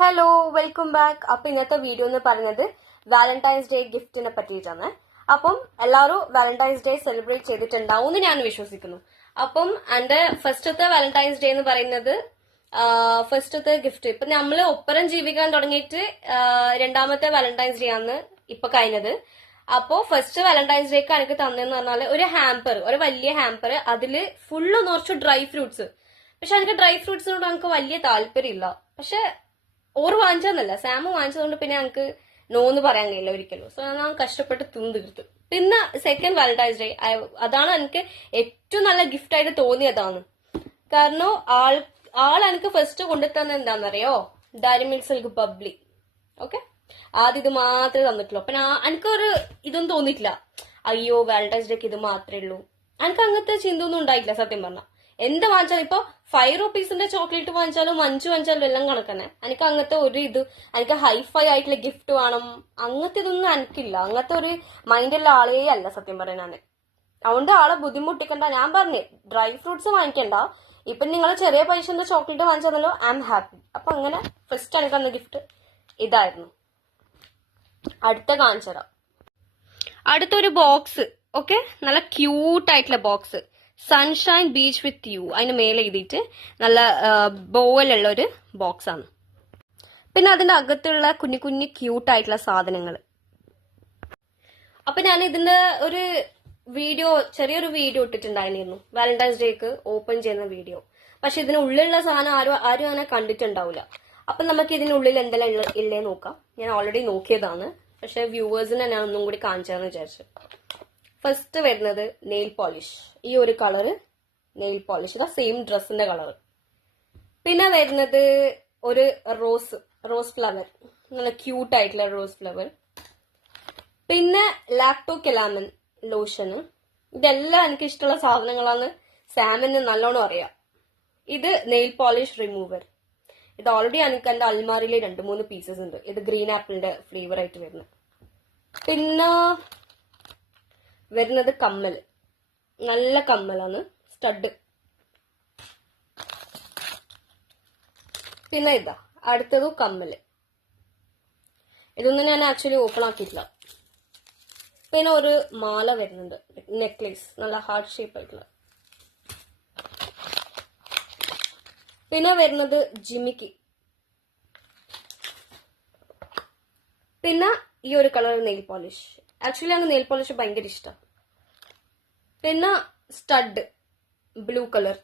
Hello welcome back. അപ്പൊ ഇന്നത്തെ video എന്ന് പറയുന്നത് വാലന്റൈൻസ് ഡേ ഗിഫ്റ്റിനെ പറ്റിയിട്ടാണ്. അപ്പം എല്ലാവരും വാലന്റൈൻസ് ഡേ സെലിബ്രേറ്റ് ചെയ്തിട്ടുണ്ടാവും എന്ന് ഞാൻ വിശ്വസിക്കുന്നു. അപ്പം എന്റെ ഫസ്റ്റത്തെ വാലന്റൈൻസ് ഡേ എന്ന് പറയുന്നത് ഫസ്റ്റത്തെ ഗിഫ്റ്റ് ഇപ്പൊ നമ്മള് ഒപ്പരം ജീവിക്കാൻ തുടങ്ങിയിട്ട് രണ്ടാമത്തെ വാലന്റൈൻസ് ഡേ ആണ് ഇപ്പൊ കഴിഞ്ഞത്. അപ്പോ ഫസ്റ്റ് വാലന്റൈൻസ് ഡേക്ക് എനിക്ക് തന്നെന്ന് പറഞ്ഞാല് ഒരു ഹാമ്പർ, ഒരു വലിയ ഹാമ്പർ, അതില് ഫുള്ള് നിറച്ചു ഡ്രൈ ഫ്രൂട്ട്സ്. പക്ഷെ എനിക്ക് ഡ്രൈ ഫ്രൂട്ട്സിനോട് എനിക്ക് വലിയ താല്പര്യമില്ല. പക്ഷെ ഓർ വാങ്ങിച്ചതെന്നല്ല, സാമ് വാങ്ങിച്ചതുകൊണ്ട് പിന്നെ ഞങ്ങൾക്ക് നോന്ന് പറയാൻ കഴിയില്ല ഒരിക്കലും. സോ ഞാൻ കഷ്ടപ്പെട്ട് തിന്നു തീർത്തു. പിന്നെ സെക്കൻഡ് വാലന്റൈൻസ് ഡേ അതാണ് എനിക്ക് ഏറ്റവും നല്ല ഗിഫ്റ്റ് ആയിട്ട് തോന്നിയതാണ്. കാരണം ആൾ എനിക്ക് ഫസ്റ്റ് കൊണ്ടുതന്നെ എന്താണെന്നറിയോ, dairy milk silk bubbly. Okay, ആദ്യം ഇത് മാത്രമേ തന്നിട്ടുള്ളൂ. അപ്പൊ എനിക്കൊരു ഇതൊന്നും തോന്നിയിട്ടില്ല, അയ്യോ വാലന്റൈൻസ് ഡേക്ക് ഇത് മാത്രമേ ഉള്ളൂ. എനിക്ക് അങ്ങനത്തെ ചിന്ത ഒന്നും ഉണ്ടായിട്ടില്ല സത്യം പറഞ്ഞ. എന്ത് വാങ്ങിച്ചാലും ഇപ്പൊ 5 rupeesന്റെ ചോക്ലേറ്റ് വാങ്ങിച്ചാലും 5 വാങ്ങിച്ചാലും എല്ലാം കണക്കന്നെ. എനിക്ക് അങ്ങനത്തെ ഒരു ഇത്, എനിക്ക് ഹൈഫൈ ആയിട്ടുള്ള ഗിഫ്റ്റ് വേണം അങ്ങനത്തെ ഇതൊന്നും എനിക്കില്ല. അങ്ങനത്തെ ഒരു മൈൻഡുള്ള ആളേ അല്ല സത്യം പറയാനാണ്. അതുകൊണ്ട് ആളെ ബുദ്ധിമുട്ടിക്കണ്ട. ഞാൻ പറഞ്ഞേ ഡ്രൈ ഫ്രൂട്ട്സ് വാങ്ങിക്കണ്ട, ഇപ്പൊ നിങ്ങൾ ചെറിയ പൈസന്റെ ചോക്ലേറ്റ് വാങ്ങിച്ചതല്ലോ, ഐ എം ഹാപ്പി. അപ്പൊ അങ്ങനെ ഫസ്റ്റ് എനിക്ക് അന്ന് ഗിഫ്റ്റ് ഇതായിരുന്നു. അടുത്ത കാണിച്ചതാ, അടുത്തൊരു ബോക്സ്. ഓക്കെ, നല്ല ക്യൂട്ട് ആയിട്ടുള്ള box, sunshine beach with you അതിന് മേലെ എഴുതിയിട്ട് നല്ല ബോയിലുള്ള ഒരു ബോക്സ് ആണ്. പിന്നെ അതിന്റെ അകത്തുള്ള കുഞ്ഞു കുഞ്ഞു ക്യൂട്ട് ആയിട്ടുള്ള സാധനങ്ങൾ. അപ്പൊ ഞാൻ ഇതിന്റെ ഒരു വീഡിയോ, ചെറിയൊരു വീഡിയോ ഇട്ടിട്ടുണ്ടായിരുന്നു വാലന്റൈൻസ് ഡേക്ക് ഓപ്പൺ ചെയ്യുന്ന വീഡിയോ. പക്ഷെ ഇതിനുള്ളിലുള്ള സാധനം ആരും അങ്ങനെ കണ്ടിട്ടുണ്ടാവില്ല. അപ്പൊ നമുക്ക് ഇതിനുള്ളിൽ എന്തെല്ലാം ഇല്ലേ നോക്കാം. ഞാൻ ഓൾറെഡി നോക്കിയതാണ്, പക്ഷെ വ്യൂവേഴ്സിനെ ഞാൻ ഒന്നും കൂടി കാണിച്ചാന്ന് വിചാരിച്ചു. ഫസ്റ്റ് വരുന്നത് നെയിൽ പോളിഷ്. ഈ ഒരു കളറ് നെയിൽ പോളിഷ്, ഇതാ സെയിം ഡ്രസ്സിന്റെ കളർ. പിന്നെ വരുന്നത് ഒരു റോസ് ഫ്ലവർ, നല്ല ക്യൂട്ട് ആയിട്ടുള്ള റോസ് ഫ്ലവർ. പിന്നെ ലാക്ടോ കെലാമിൻ ലോഷന്. ഇതെല്ലാം എനിക്ക് ഇഷ്ടമുള്ള സാധനങ്ങളാണ്, സാമിന് നല്ലോണം അറിയാം. ഇത് നെയിൽ പോളിഷ് റിമൂവർ. ഇത് ഓൾറെഡി എനിക്ക് എന്റെ അൽമാറിയിൽ 2-3 പീസസ് ഉണ്ട്. ഇത് ഗ്രീൻ ആപ്പിളിന്റെ ഫ്ലേവർ ആയിട്ട് വരുന്നത്. പിന്നെ വരുന്നത് കമ്മല്, നല്ല കമ്മലാണ്, സ്റ്റഡ്. പിന്നെ ഇതാ അടുത്തതും കമ്മല്. ഇതൊന്നും ഞാൻ ആക്ച്വലി ഓപ്പൺ ആക്കിയിട്ടില്ല. പിന്നെ ഒരു മാല വരുന്നുണ്ട്, നെക്ലേസ്, നല്ല ഹാർട്ട് ഷേപ്പ് ആയിട്ടുള്ള. പിന്നെ വരുന്നത് ജിമിക്കി. പിന്നെ ഈ ഒരു കളർ നെയിൽ പോളിഷ്. ആക്ച്വലി അങ്ങ് നെയിൽ പോളിഷ് ഭയങ്കര ഇഷ്ടം. പിന്നെ സ്റ്റഡ് ബ്ലൂ കളർ.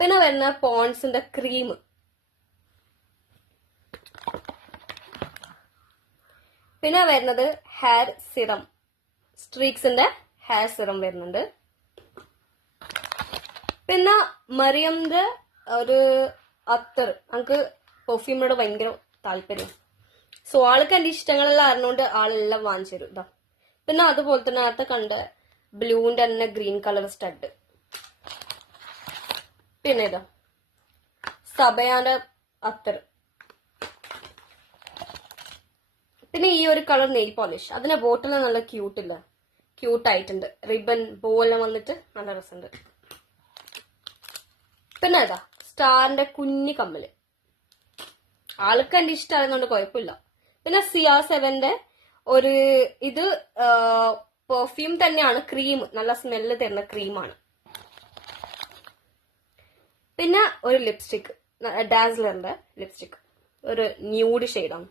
പിന്നെ വരുന്ന പോൺസിന്റെ ക്രീം. പിന്നെ വരുന്നത് ഹെയർ സിറം, സ്ട്രീക്സിന്റെ ഹെയർ സിറം വരുന്നുണ്ട്. പിന്നെ മറിയമിന്റെ ഒരു അത്തർ, നമുക്ക് പെർഫ്യൂമിനോട് ഭയങ്കര താല്പര്യം. സോ ആൾക്ക് എന്റെ ഇഷ്ടങ്ങളെല്ലാം അറിഞ്ഞുകൊണ്ട് ആളെല്ലാം വാങ്ങിച്ചു തരും. ഇതാ. പിന്നെ അതുപോലെ തന്നെ നേരത്തെ കണ്ട ബ്ലൂവിന്റെ തന്നെ ഗ്രീൻ കളർ സ്റ്റഡ്. പിന്നെ ഇതാ സബയാന്റെ അത്തർ. പിന്നെ ഈ ഒരു കളർ നെയിൽ പോളിഷ്, അതിന്റെ ബോട്ടിൽ നല്ല ക്യൂട്ടില്ല, ക്യൂട്ട് ആയിട്ടുണ്ട്. റിബൺ ബോലെല്ലാം വന്നിട്ട് നല്ല രസമുണ്ട്. പിന്നെ ഇതാ സ്റ്റാറിന്റെ കുഞ്ഞി കമ്മല്. ആൾക്ക് എന്റെ ഇഷ്ടമായതുകൊണ്ട് കുഴപ്പമില്ല. പിന്നെ CR7ന്റെ ഒരു ഇത് പെർഫ്യൂം തന്നെയാണ്, ക്രീം, നല്ല സ്മെല്ല് തരുന്ന ക്രീമാണ്. പിന്നെ ഒരു ലിപ്സ്റ്റിക്, ഡാസ്ലറിന്റെ ലിപ്സ്റ്റിക്, ഒരു ന്യൂഡ് ഷെയ്ഡാണ്.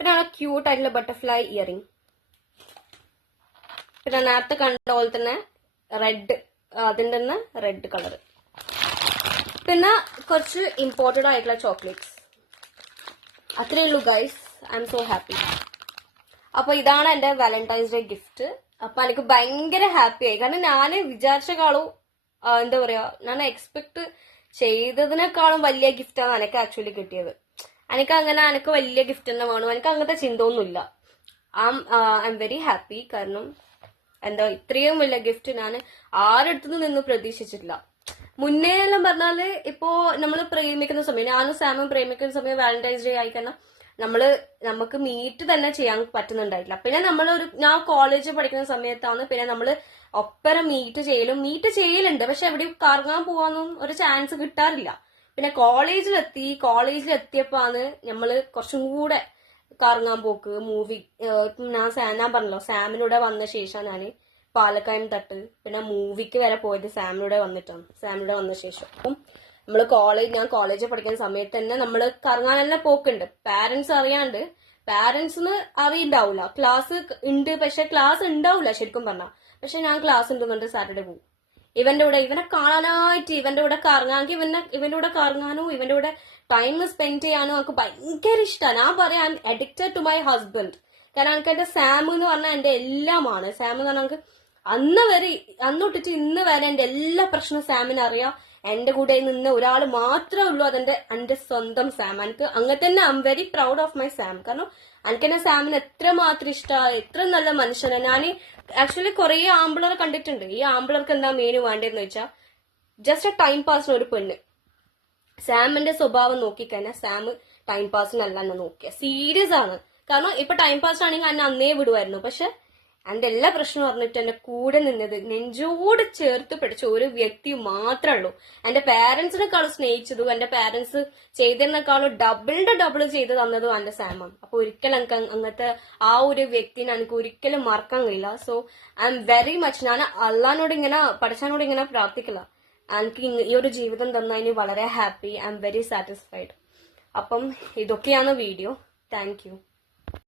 പിന്നെ ക്യൂട്ട് ആയിട്ടുള്ള ബട്ടർഫ്ലൈ ഇയറിംഗ്. പിന്നെ നേരത്തെ കണ്ട പോലെ തന്നെ റെഡ്, അതിന്റെ തന്നെ റെഡ് കളർ. പിന്നെ കുറച്ച് ഇമ്പോർട്ടഡ് ആയിട്ടുള്ള ചോക്ലേറ്റ്സ്. അത്രേ ഉള്ളൂ guys, I M so happy. അപ്പൊ ഇതാണ് എന്റെ വാലന്റൈൻസ് ഡേ ഗിഫ്റ്റ്. അപ്പൊ എനിക്ക് ഭയങ്കര ഹാപ്പി ആയി. കാരണം ഞാൻ വിചാരിച്ചേക്കാളും എന്താ പറയാ, ഞാൻ എക്സ്പെക്ട് ചെയ്തതിനേക്കാളും വലിയ ഗിഫ്റ്റാണ് എനിക്ക് ആക്ച്വലി കിട്ടിയത്. എനിക്ക് വലിയ ഗിഫ്റ്റ് തന്നെ വേണം, എനിക്ക് അങ്ങനത്തെ ചിന്ത ഒന്നുമില്ല. I am very happy. കാരണം എന്താ, ഇത്രയും വലിയ ഗിഫ്റ്റ് ഞാൻ ആരടുത്തുനിന്ന് നിന്ന് പ്രതീക്ഷിച്ചിട്ടില്ല. മുന്നേ എല്ലാം പറഞ്ഞാല് ഇപ്പോ നമ്മൾ പ്രേമിക്കുന്ന സമയം, ഞാനും സാമും പ്രേമിക്കുന്ന സമയം വാലന്റൈൻസ് ഡേ ആയി കഴിഞ്ഞാൽ നമുക്ക് മീറ്റ് തന്നെ ചെയ്യാൻ പറ്റുന്നുണ്ടായിട്ടില്ല. പിന്നെ ഞാൻ കോളേജിൽ പഠിക്കുന്ന സമയത്താണ് പിന്നെ നമ്മള് ഒപ്പരം മീറ്റ് ചെയ്യലുണ്ട്, പക്ഷെ എവിടെയും കറങ്ങാൻ പോവാനൊന്നും ഒരു ചാൻസ് കിട്ടാറില്ല. പിന്നെ കോളേജിലെത്തിയപ്പോഴാണ് നമ്മള് കുറച്ചും കൂടെ കറങ്ങാൻ പോക്ക്, മൂവി. ഞാൻ പറഞ്ഞല്ലോ സാമിലൂടെ വന്ന ശേഷം ഞാന് പാലക്കായം തട്ട് പിന്നെ മൂവിക്ക് വരെ പോയത് സാമിലൂടെ വന്ന ശേഷം. അപ്പം ഞാൻ കോളേജിൽ പഠിക്കുന്ന സമയത്ത് തന്നെ നമ്മള് കറങ്ങാൻ തന്നെ പോക്കുണ്ട്. പാരന്റ്സ് അറിയാണ്ട്, പാരന്റ്സിന് അറിയുണ്ടാവില്ല ക്ലാസ് ഉണ്ട്, പക്ഷെ ക്ലാസ് ഉണ്ടാവില്ല ശരിക്കും പറഞ്ഞാൽ. പക്ഷെ ഞാൻ ക്ലാസ് ഉണ്ടെന്നുണ്ട് സാറ്റർഡേ പോകും ഇവനെ കാണാനായിട്ട്, ഇവന്റെ കൂടെ കറങ്ങാനോ ഇവന്റെ കൂടെ ടൈം സ്പെൻഡ് ചെയ്യാനോ എനിക്ക് ഭയങ്കര ഇഷ്ടമാണ്. ഞാൻ പറയാം I am addicted to my husband. കാരണം എനിക്ക് എന്റെ സാം എന്ന് പറഞ്ഞാൽ എന്റെ എല്ലാമാണ്. സാം എന്ന് പറഞ്ഞാൽ എനിക്ക് അന്നൊട്ടിട്ട് ഇന്ന് വരെ എന്റെ എല്ലാ പ്രശ്നവും സാമിന് അറിയാം. എന്റെ കൂടെ നിന്ന് ഒരാൾ മാത്രമേ ഉള്ളൂ, എന്റെ സ്വന്തം സാം. എനിക്ക് അങ്ങനെ തന്നെ I am very proud of my Sam. കാരണം എനിക്ക് എന്നെ സാമിന് എത്രമാത്രം ഇഷ്ടമാണ്, എത്ര നല്ല മനുഷ്യനാണ്. ഞാൻ ആക്ച്വലി കുറെ ആമ്പിളറെ കണ്ടിട്ടുണ്ട്. ഈ ആമ്പിളർക്ക് എന്താ മെയിൻ വേണ്ടതെന്ന് വെച്ചാൽ ജസ്റ്റ് ടൈം പാസിന് ഒരു പെണ്ണ്. സാമിന്റെ സ്വഭാവം നോക്കിക്കഴിഞ്ഞാൽ സാം ടൈം പാസിനല്ല എന്നെ നോക്കിയ, സീരിയസ് ആണ്. കാരണം ഇപ്പൊ ടൈം പാസ് ആണെങ്കിൽ എന്നെ അന്നേ വിടുമായിരുന്നു. പക്ഷെ എന്റെ എല്ലാ പ്രശ്നവും പറഞ്ഞിട്ട് എന്റെ കൂടെ നിന്നത്, നെഞ്ചോട് ചേർത്ത് പിടിച്ച ഒരു വ്യക്തി മാത്രമേ ഉള്ളൂ. എന്റെ പാരന്റ്സിനെക്കാളും സ്നേഹിച്ചതും എന്റെ പാരന്റ്സ് ചെയ്തതിനേക്കാളും ഡബിൾ ചെയ്ത് തന്നതും എന്റെ സാമാണ്. അപ്പൊ ഒരിക്കലും എനിക്ക് അങ്ങനത്തെ ആ ഒരു വ്യക്തിനെ എനിക്ക് ഒരിക്കലും മറക്കാൻ കഴിയില്ല. So I am very much, ഞാൻ പഠിച്ചവനോട് ഇങ്ങനെ പ്രാർത്ഥിക്കില്ല. എനിക്ക് ഈ ഒരു ജീവിതം തന്നതിന് വളരെ happy, I am very satisfied. അപ്പം ഇതൊക്കെയാണ് വീഡിയോ. Thank you.